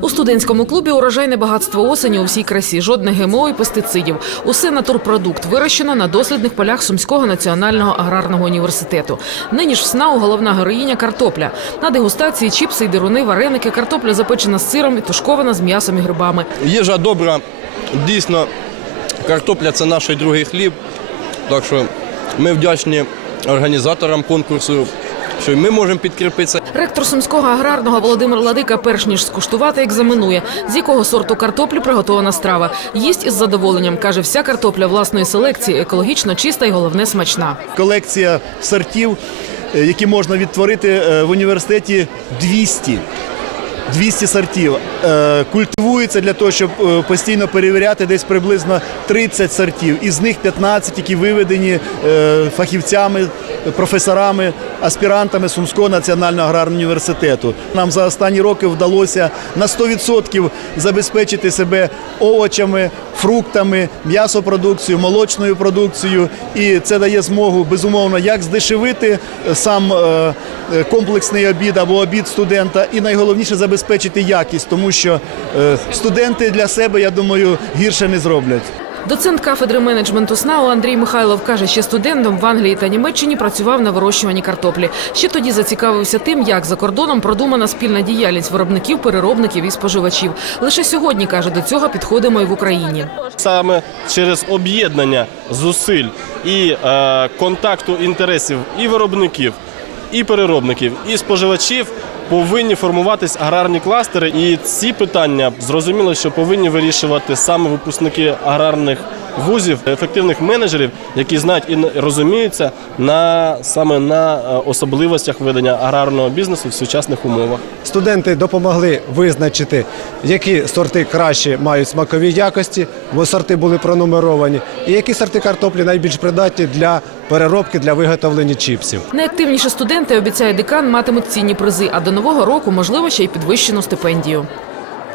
У студентському клубі урожайне багатство осені у всій красі, жодних ГМО і пестицидів. Усе натурпродукт вирощено на дослідних полях Сумського національного аграрного університету. Нині ж в СНАУ головна героїня картопля. На дегустації чіпси й дируни, вареники, картопля запечена з сиром і тушкована з м'ясом і грибами. Їжа добра, дійсно, картопля це наш другий хліб. Так що ми вдячні організаторам конкурсу, що й ми можемо підкріпитися. Ректор Сумського аграрного Володимир Ладика, перш ніж скуштувати, екзаменує, з якого сорту картоплі приготована страва. Їсть із задоволенням. Каже, вся картопля власної селекції екологічно чиста і головне смачна. колекція сортів, е, які можна відтворити е, в університеті 200. 200 сортів. Е, Культивується для того, щоб постійно перевіряти десь приблизно 30 сортів. Із них 15, які виведені фахівцями, професорами, аспірантами Сумського національного аграрного університету. Нам за останні роки вдалося на 100% забезпечити себе овочами, фруктами, м'ясопродукцією, молочною продукцією. І це дає змогу безумовно як здешевити сам е, комплексний обід або обід студента, і найголовніше забезпечити якість, тому що е, студенти для себе, я думаю, гірше не зроблять. Доцент кафедри менеджменту СНАУ Андрій Михайлов каже, ще студентом в Англії та Німеччині працював на вирощуванні картоплі. Ще тоді зацікавився тим, як за кордоном продумана спільна діяльність виробників, переробників і споживачів. Лише сьогодні каже, до цього підходимо і в Україні. Саме через об'єднання зусиль і е, контакту інтересів і виробників, і переробників, і споживачів повинні формуватись аграрні кластери. І ці питання зрозуміло, що повинні вирішувати саме випускники аграрних вузів, ефективних менеджерів, які знають і розуміються на саме на е, особливостях ведення аграрного бізнесу в сучасних умовах. Студенти допомогли визначити, які сорти краще мають смакові якості, бо сорти були пронумеровані, і які сорти картоплі найбільш придатні для переробки для виготовлення чіпсів. Найактивніші студенти обіцяє декан матимуть цінні призи, а до нового року можливо ще й підвищену стипендію.